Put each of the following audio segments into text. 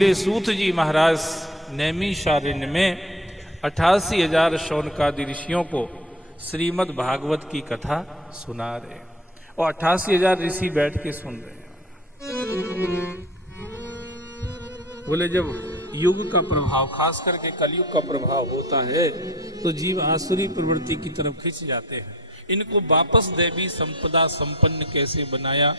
सूत जी महाराज नैमिषारण्य में 88,000 शौनकादि ऋषियों को श्रीमद् भागवत की कथा सुना रहे हैं और 88,000 ऋषि बैठ के सुन रहे हैं। बोले जब युग का प्रभाव, खास करके कलयुग का प्रभाव होता है तो जीव आसुरी प्रवृत्ति की तरफ खिंच जाते हैं। इनको वापस देवी संपदा संपन्न कैसे बनाया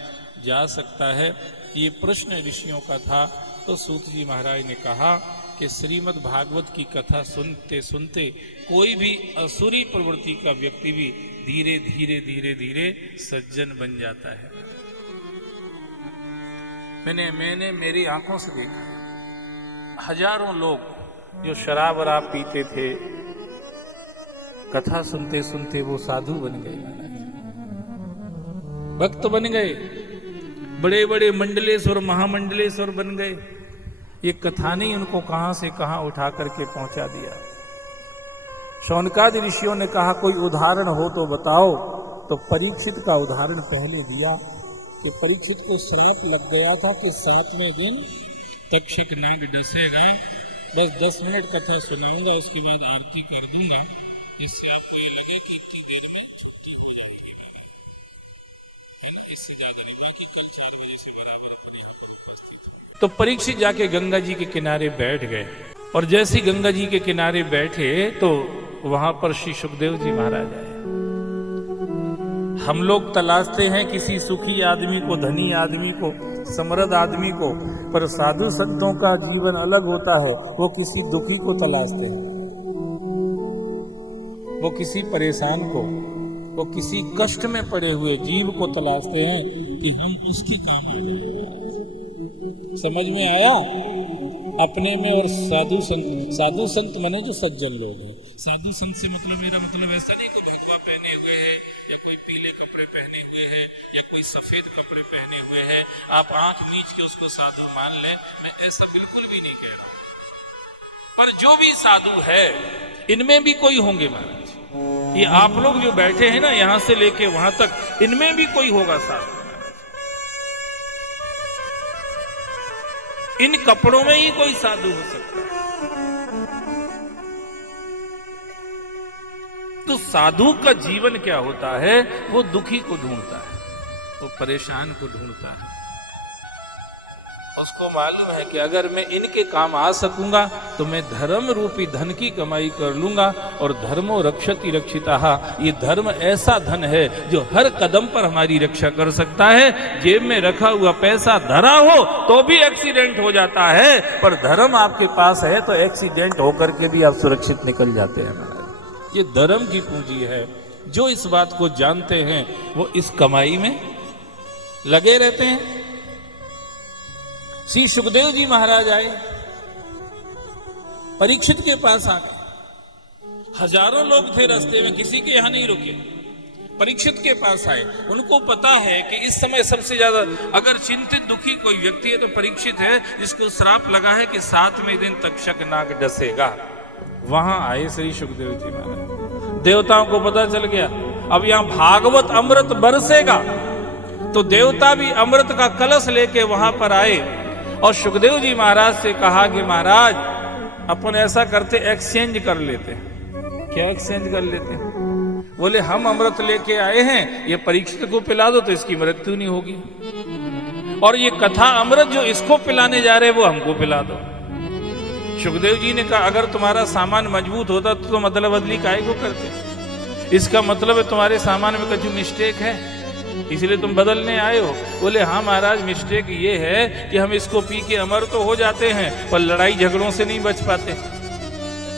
जा सकता है, ये प्रश्न ऋषियों का था। तो सूत जी महाराज ने कहा कि श्रीमद् भागवत की कथा सुनते सुनते कोई भी असुरी प्रवृत्ति का व्यक्ति भी धीरे धीरे धीरे धीरे सज्जन बन जाता है। मैंने मेरी आंखों से देखा, हजारों लोग जो शराब वराब पीते थे, कथा सुनते सुनते वो साधु बन गए, भक्त बन गए, बड़े बड़े मंडलेश्वर महामंडलेश्वर बन गए। ये कथा ने उनको कहां से कहां उठा करके पहुंचा दिया। शौनकादि ऋषियों ने कहा कोई उदाहरण हो तो बताओ। तो परीक्षित का उदाहरण पहले दिया कि परीक्षित को श्राप लग गया था कि 7वें दिन तक्षक नाग डसेगा। बस 10 मिनट कथा सुनाऊंगा, उसके बाद आरती कर दूंगा, इससे आपको ये लगे कि इतनी देर में छुट्टी हो जाएगी। इससे ज्यादा नहीं, बाकी कल 4 बजे से बराबर अपने उपस्थित। तो परीक्षित जाके गंगा जी के किनारे बैठ गए और जैसे ही गंगा जी के किनारे बैठे तो वहां पर श्री सुखदेव जी महाराज आए। हम लोग तलाशते हैं किसी सुखी आदमी को, धनी आदमी को, समृद्ध आदमी को, पर साधु संतों का जीवन अलग होता है। वो किसी दुखी को तलाशते हैं, वो किसी परेशान को, वो किसी कष्ट में पड़े हुए जीव को तलाशते हैं कि हम उसके काम आ जाए। समझ में आया? अपने में और साधु संत माने जो सज्जन लोग हैं। साधु संत से मेरा मतलब ऐसा नहीं कोई भगवा पहने हुए है या कोई पीले कपड़े पहने हुए है या कोई सफेद कपड़े पहने हुए है, आप आंख मीच के उसको साधु मान लें, मैं ऐसा बिल्कुल भी नहीं कह रहा। पर जो भी साधु है इनमें भी कोई होंगे महाराज। ये आप लोग जो बैठे हैं ना, यहां से लेके वहां तक, इनमें भी कोई होगा साधु। इन कपड़ों में ही कोई साधु हो सकता है। तो साधु का जीवन क्या होता है? वो दुखी को ढूंढता है, वो परेशान को ढूंढता है। उसको मालूम है कि अगर मैं इनके काम आ सकूंगा तो मैं धर्म रूपी धन की कमाई कर लूंगा। और धर्मो रक्षति रक्षिताः, ये धर्म ऐसा धन है जो हर कदम पर हमारी रक्षा कर सकता है। जेब में रखा हुआ पैसा धरा हो तो भी एक्सीडेंट हो जाता है, पर धर्म आपके पास है तो एक्सीडेंट होकर के भी आप सुरक्षित निकल जाते हैं महाराज। ये धर्म की पूंजी है। जो इस बात को जानते हैं वो इस कमाई में लगे रहते हैं। श्री सुखदेव जी महाराज आए, परीक्षित के पास आ गए। हजारों लोग थे रास्ते में, किसी के यहां नहीं रुके, परीक्षित के पास आए। उनको पता है कि इस समय सबसे ज्यादा अगर चिंतित दुखी कोई व्यक्ति है तो परीक्षित है, जिसको श्राप लगा है कि 7वें दिन तक्षक नाग डसेगा। वहां आए श्री सुखदेव जी महाराज। देवताओं को पता चल गया अब यहां भागवत अमृत बरसेगा, तो देवता भी अमृत का कलश लेके वहां पर आए और सुखदेव जी महाराज से कहा कि महाराज अपन ऐसा करते, एक्सचेंज कर लेते। क्या एक्सचेंज कर लेते? बोले हम अमृत लेके आए हैं, ये परीक्षित को पिला दो तो इसकी मृत्यु नहीं होगी, और ये कथा अमृत जो इसको पिलाने जा रहे हैं वो हमको पिला दो। सुखदेव जी ने कहा अगर तुम्हारा सामान मजबूत होता तो अदला बदली काहे को करते? इसका मतलब है तुम्हारे सामान में कुछ मिस्टेक है, इसलिए तुम बदलने आए हो। बोले हाँ महाराज, मिस्टेक ये है कि हम इसको पी के अमर तो हो जाते हैं, पर लड़ाई झगड़ों से नहीं बच पाते,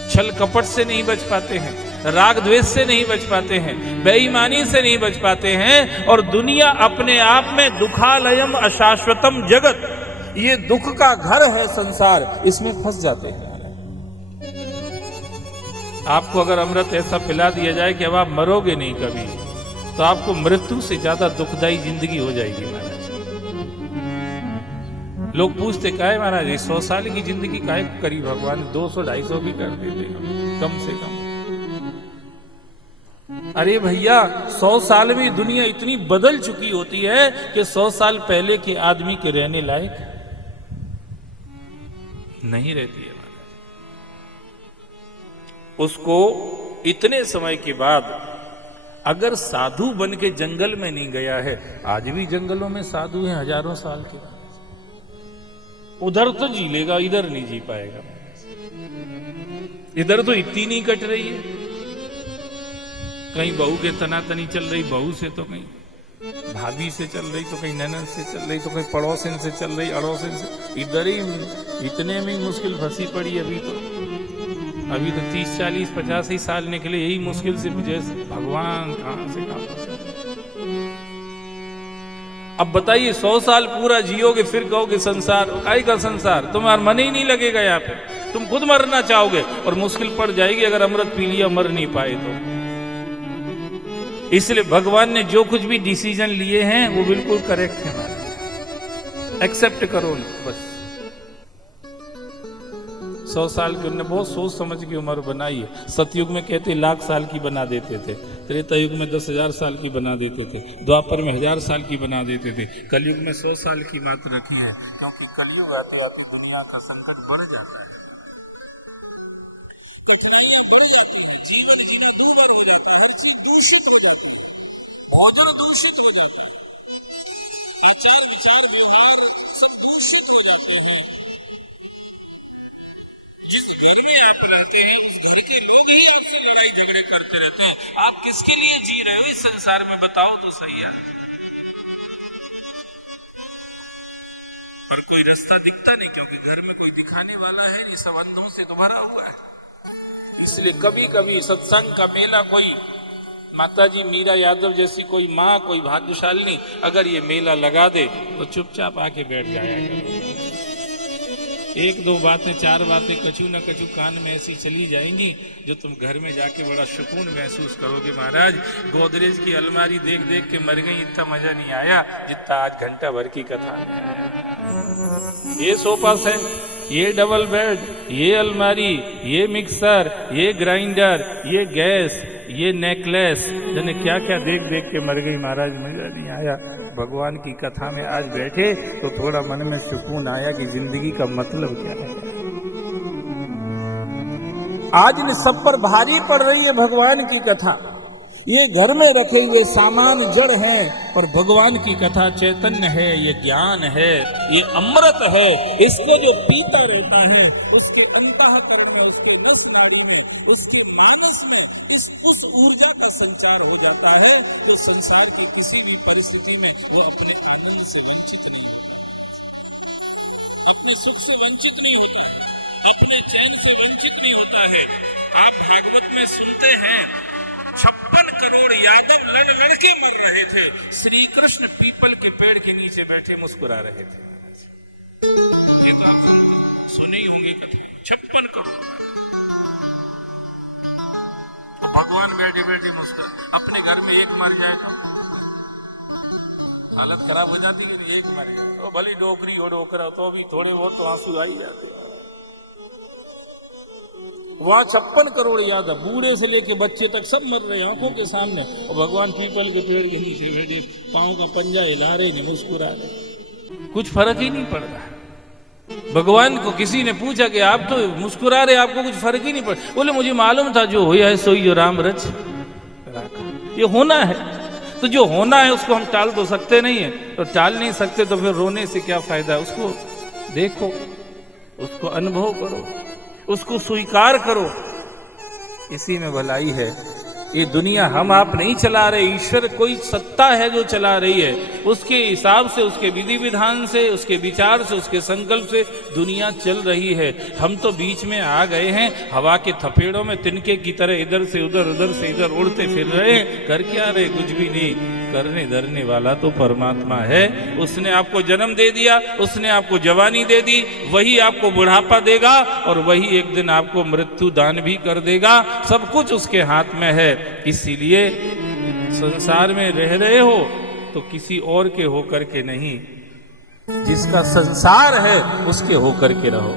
छल कपट से नहीं बच पाते हैं, राग द्वेष से नहीं बच पाते हैं, बेईमानी से नहीं बच पाते हैं। और दुनिया अपने आप में दुखालयम अशाश्वतम जगत, ये दुख का घर है संसार, इसमें फंस जाते हैं। आपको अगर अमृत ऐसा पिला दिया जाए कि अब आप मरोगे नहीं कभी, तो आपको मृत्यु से ज्यादा दुखदायी जिंदगी हो जाएगी महाराज। लोग पूछते काहे महाराज 100 साल की जिंदगी काहे करी भगवान, 200-250 भी कर देते कम से कम। अरे भैया 100 साल में दुनिया इतनी बदल चुकी होती है कि 100 साल पहले के आदमी के रहने लायक नहीं रहती है महाराज। उसको इतने समय के बाद अगर साधु बन के जंगल में नहीं गया है, आज भी जंगलों में साधु हैं हजारों साल के, उधर तो जी लेगा, इधर नहीं जी पाएगा। इधर तो इतनी नहीं कट रही है, कहीं बहू के तनातनी चल रही बहू से, तो कहीं भाभी से चल रही, तो कहीं ननद से चल रही, तो कहीं पड़ोसन से चल रही, अड़ोसन से। इधर ही इतने में मुश्किल फंसी पड़ी अभी तो 30, 40, 50 ही साल निकले, यही मुश्किल से जैसे भगवान कहां से कहां। अब बताइए 100 साल पूरा जियोगे, फिर कहोगे संसार, काय का संसार, तुम्हारा मन ही नहीं लगेगा यहाँ पे, तुम खुद मरना चाहोगे और मुश्किल पड़ जाएगी अगर अमृत पी लिया मर नहीं पाए तो। इसलिए भगवान ने जो कुछ भी डिसीजन लिए हैं वो बिल्कुल करेक्ट है, एक्सेप्ट करो बस। 100 साल की उन्होंने बहुत सोच समझ की उम्र बनाई है। सतयुग में कहते 1,00,000 साल की बना देते थे, त्रेता युग में 10,000 साल की बना देते थे, द्वापर में 1,000 साल की बना देते थे, कलयुग में 100 साल की बात रखी है, क्योंकि कलयुग आते आते दुनिया का संकट बढ़ जाता है, कठिनाइयां बढ़ जाती हैं, जीवन जीना दूभर हो जाता है, हर चीज दूषित हो जाती है, भोजन दूषित हो जाता है, आप किसके लिए जी रहे हो इस संसार में, बताओ तो सही है। पर कोई रास्ता दिखता नहीं, क्योंकि घर में कोई दिखाने वाला है नहीं, संबंधों से तो भरा हुआ है। इसलिए कभी कभी सत्संग का मेला, कोई माताजी मीरा यादव जैसी कोई माँ, कोई भाग्यशालिनी अगर ये मेला लगा दे तो चुपचाप आके बैठ जाया करो। 1-2 बातें 4 बातें कछु न कछु कान में ऐसी चली जाएंगी जो तुम घर में जाके बड़ा सुकून महसूस करोगे। महाराज गोदरेज की अलमारी देख देख के मर गई, इतना मजा नहीं आया जितना आज घंटा भर की कथा में आया। ये सोफा सेट, ये डबल बेड, ये अलमारी, ये मिक्सर, ये ग्राइंडर, ये गैस, ये नेकलेस, जने क्या क्या देख देख के मर गई महाराज, मजा नहीं आया। भगवान की कथा में आज बैठे तो थोड़ा मन में सुकून आया कि जिंदगी का मतलब क्या है। आज ने सब पर भारी पड़ रही है भगवान की कथा। ये घर में रखे हुए सामान जड़ हैं, पर भगवान की कथा चैतन्य है, ये ज्ञान है, ये अमृत है। इसको जो पीता रहता है उसके अंतःकरण में, उसके नस नाड़ी में, उसके मानस में उस ऊर्जा का संचार हो जाता है, तो संसार की किसी भी परिस्थिति में वो अपने आनंद से वंचित नहीं होता, अपने सुख से वंचित नहीं होता, अपने चैन से वंचित नहीं होता है। आप भागवत में सुनते हैं 56 करोड़ यादव लड़ के मर रहे थे, श्री कृष्ण पीपल के पेड़ के नीचे बैठे मुस्कुरा रहे थे। ये तो आप सुने ही होंगे कथा, 56 करोड़। तो भगवान बैठे बैठे मुस्कुरा, अपने घर में एक मर जाए तो हालत खराब हो जाती है, एक मर जाए तो भली डोकरी हो डोकरा तो भी थोड़े बहुत तो आंसू आ ही जाते। वहां 56 करोड़ यादव, बूढ़े से लेके बच्चे तक सब मर रहे आंखों के सामने, और भगवान पीपल के पेड़ के नीचे बैठे पांव का पंजा हिला रहे, नहीं मुस्कुरा रहे, कुछ फर्क ही नहीं पड़ रहा। भगवान को किसी ने पूछा कि आप तो मुस्कुरा रहे, आपको कुछ फर्क ही नहीं पड़, बोले मुझे मालूम था जो होया है सोई जो राम रच राखा, ये होना है, तो जो होना है उसको हम टाल तो सकते नहीं है, तो टाल नहीं सकते तो फिर रोने से क्या फायदा। उसको देखो, उसको अनुभव करो, उसको स्वीकार करो, इसी में भलाई है। ये दुनिया हम आप नहीं चला रहे, ईश्वर कोई सत्ता है जो चला रही है, उसके हिसाब से, उसके विधि विधान से, उसके विचार से, उसके संकल्प से दुनिया चल रही है। हम तो बीच में आ गए हैं, हवा के थपेड़ों में तिनके की तरह इधर से उधर, उधर से इधर उड़ते फिर रहे हैं। कर क्या रहे? कुछ भी नहीं, करने धरने वाला तो परमात्मा है। उसने आपको जन्म दे दिया, उसने आपको जवानी दे दी, वही आपको बुढ़ापा देगा और वही एक दिन आपको मृत्यु दान भी कर देगा। सब कुछ उसके हाथ में है। इसीलिए संसार में रह रहे हो तो किसी और के होकर के नहीं, जिसका संसार है उसके होकर के रहो।